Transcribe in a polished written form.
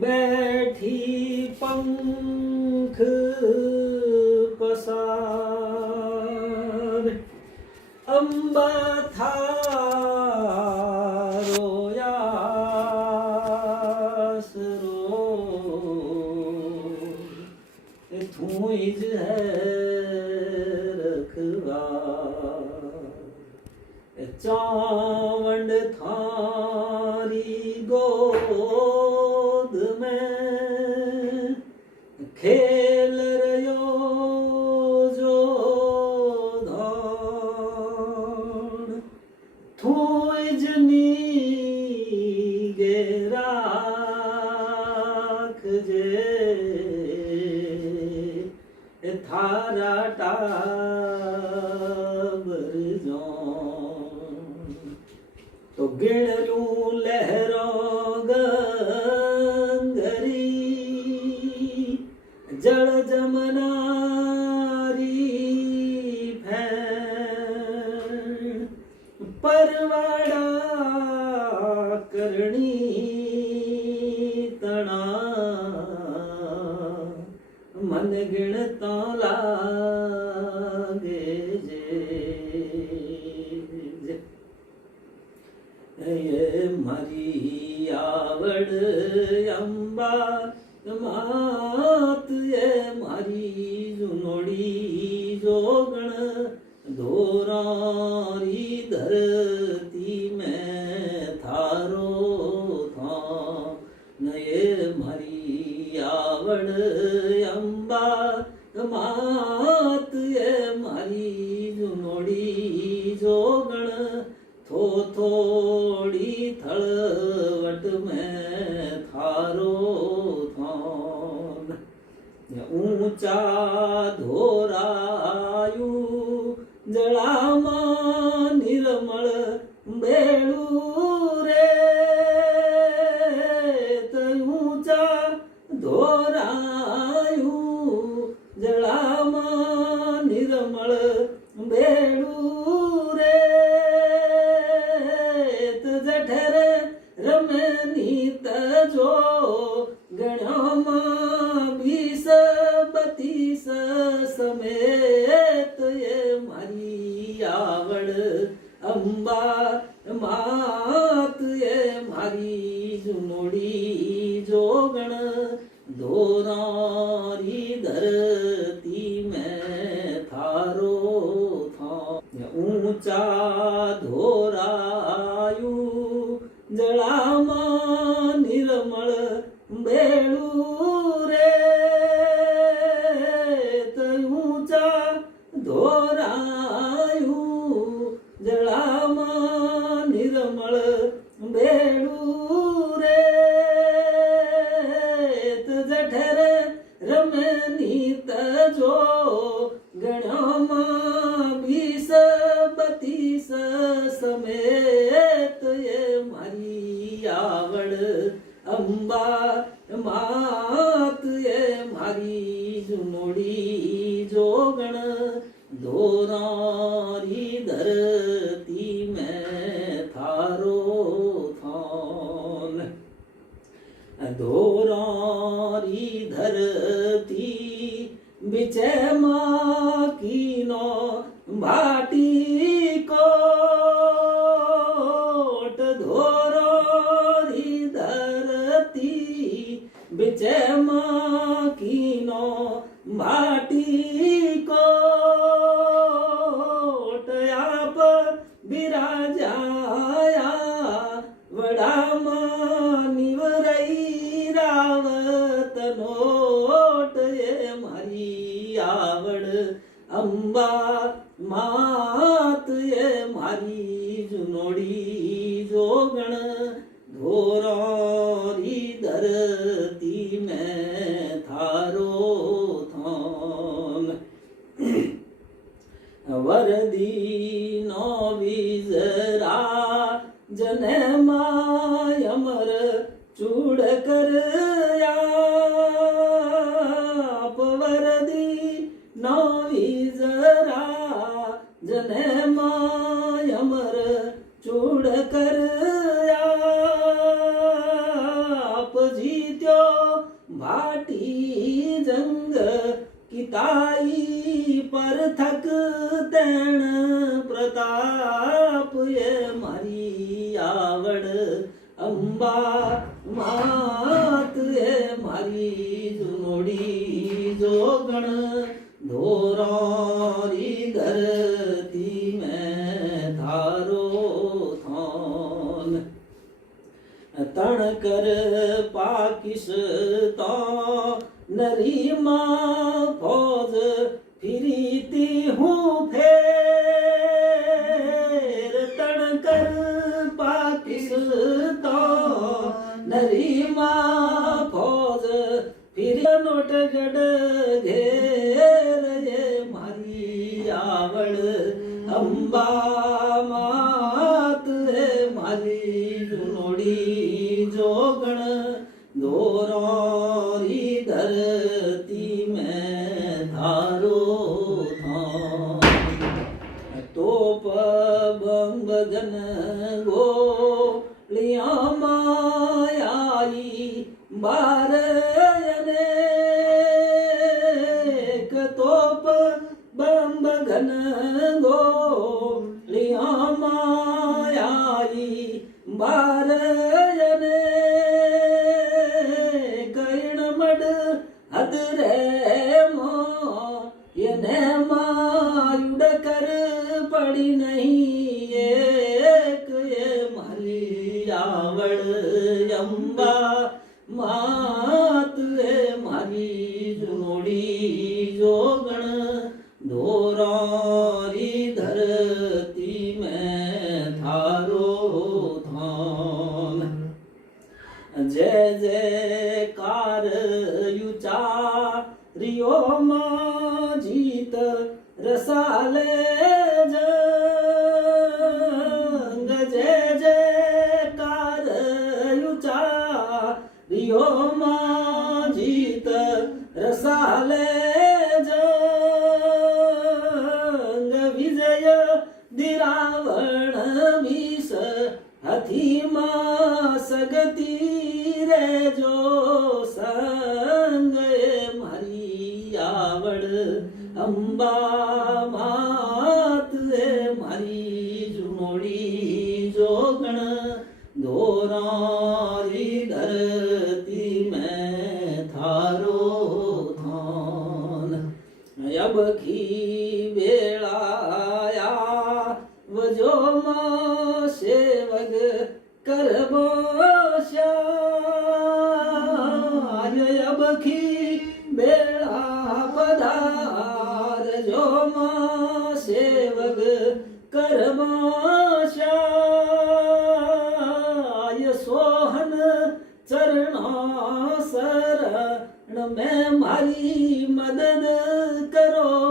बैठी पंख पसार अंबा था रोयास रो तू इज है रखवार चावंड थारी गोद में खेल रयो जो धान थू इजनी गेरा जे थारा टाबर जान तो गिण लूं लहरों गंगरी जड़ जमनारी फैन परवाड़ा करणी तना मन गिणता लागे ये मारी आवड़ अंबा मात ये मारी जुनोड़ी जोगण धोरारी धरती में थारो था न ये मारी आवड़ अंबा मात ये मारी जुनोड़ी जोगण थो थोड़ी थड़वट में थारो थान ऊंचा धोरायु जड़ामा निर्मल बेड़ू रे ऊंचा धोरायु जड़ामा निर्मल बेड़ू रमनीत जो गणमा 20 32 समेत ये मारी आवड़ अंबा मात ये मारी जुनोड़ी जोगण धोरारी धरती में थारो था ऊंचा धोरायु जड़ामा निर्मल बेड़ू रे ऊंचा धोरायु जड़ामा निर्मल बेड़ू रे जठर रमनीत जो गणमा 20 32 समेत ये मारी आवड़ अंबा मात ये मारी जुनोड़ी जोगण धोरारी धरती में थारो थान धोरारी धरती बिचे माँ की नो भाटी कोट धोरारी धरती बिचे माँ की नो भाटी कोट आप बिराजाया वड़ा निवरई रावत नोट ये मारी आवड़ अंबा मात ये मारी जुनोड़ी जोगण धोरारी धरती में थारो थान वरदी नो विजरा जने मायमर चूड़ कर वरदी नो विजरा जने मायमर चूड़ कर त्यो भाटी जंग किताई पर थक तेण प्रताप ये मारी आवड़ अंबा मात ये मारी जुनोड़ी जोगण धोरी धरती में थारो थान तण कर पाकिस्तान नरी माँ फौज फिरीती हूँ फेर तण कर पाकिस्तान नरी माँ फौज फिर नोटगढ़ घेर ये मारी आवड़ अंबा मात है मारी जुनोड़ी जोगण दोरी धरती में थारो थान तोप बंगन गोलियां मायाई बारने तोप बम घन गोलियां मायाई बारने कर्ण मड हदरे मो यने मायुड कर पड़ी नहीं एक ये मारी आवड़ अंबा मात है मारी जुनोड़ी जोगण दोरी धरती में थारो थान जय जयकार युचारियो माँ जीत रसाले जंग जय जयकार युचारियो माँ जीत रसाले जंग विजय दिरावण मीस हथी माँ सगती रे जो संग मारी आवड़ अंबा मात है मारी जुनोड़ी जोगण दोरी धरती में थारो थान अब की वेलाया वजो माँ सेवग करबोशा अब की बेड़ा पधार जो माँ सेवग करमाशा सोहन चरणा शरण में मारी मदद करो